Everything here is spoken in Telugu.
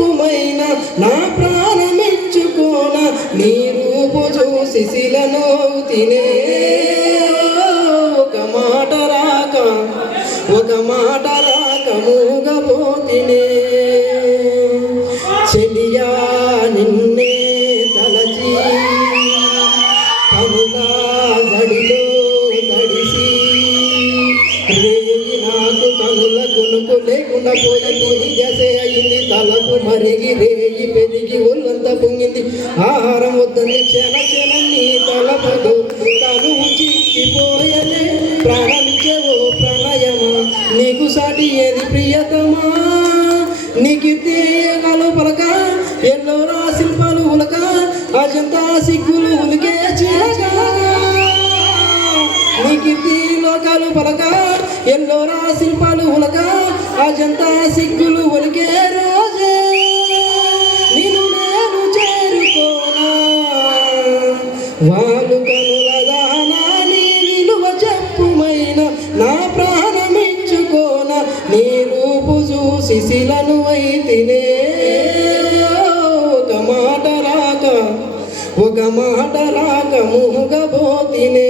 చెప్పుమైన నా ప్రాణమిచ్చుకోన నీ రూపు చూసి శిలను తినే ఒక మాట రాక మూగబోతినే చెలియా నిన్నే తలచి కనులా జడిలో తడిసి రేగి నాకు కనుల కొనుకు లేకుండా పోయింది గసే అయింది తలకు మరిగి రేగి పెరిగి ఒళ్ళంతా పొంగింది ఆహారం వద్దని క్షణ నీ తలపదు తనువు చిక్కిపోయలే ప్రాణమిచ్చేవో ప్రణయమా నీకు సాటి ఏది ప్రియతమా నీకు తీయగలు పలక ఎల్లోరా శిల్పాలు ఉలక అజంతా సిగ్గులు ఉలికే చిలక నీకు లోకాలు పలక ఎల్లోరా శిల్పాలు ఉలక అజంతా సిగ్గులు ఉలికే రోజే నిన్ను నేను చేరుకోనా వాళ్ళు కనుల దానా నీ విలువ చెప్పుమైన నా ప్రాణమిచ్చుకోన నీ రూపు చూసి శిలను అయితినే ఒక మాట రాక మూగబోతినే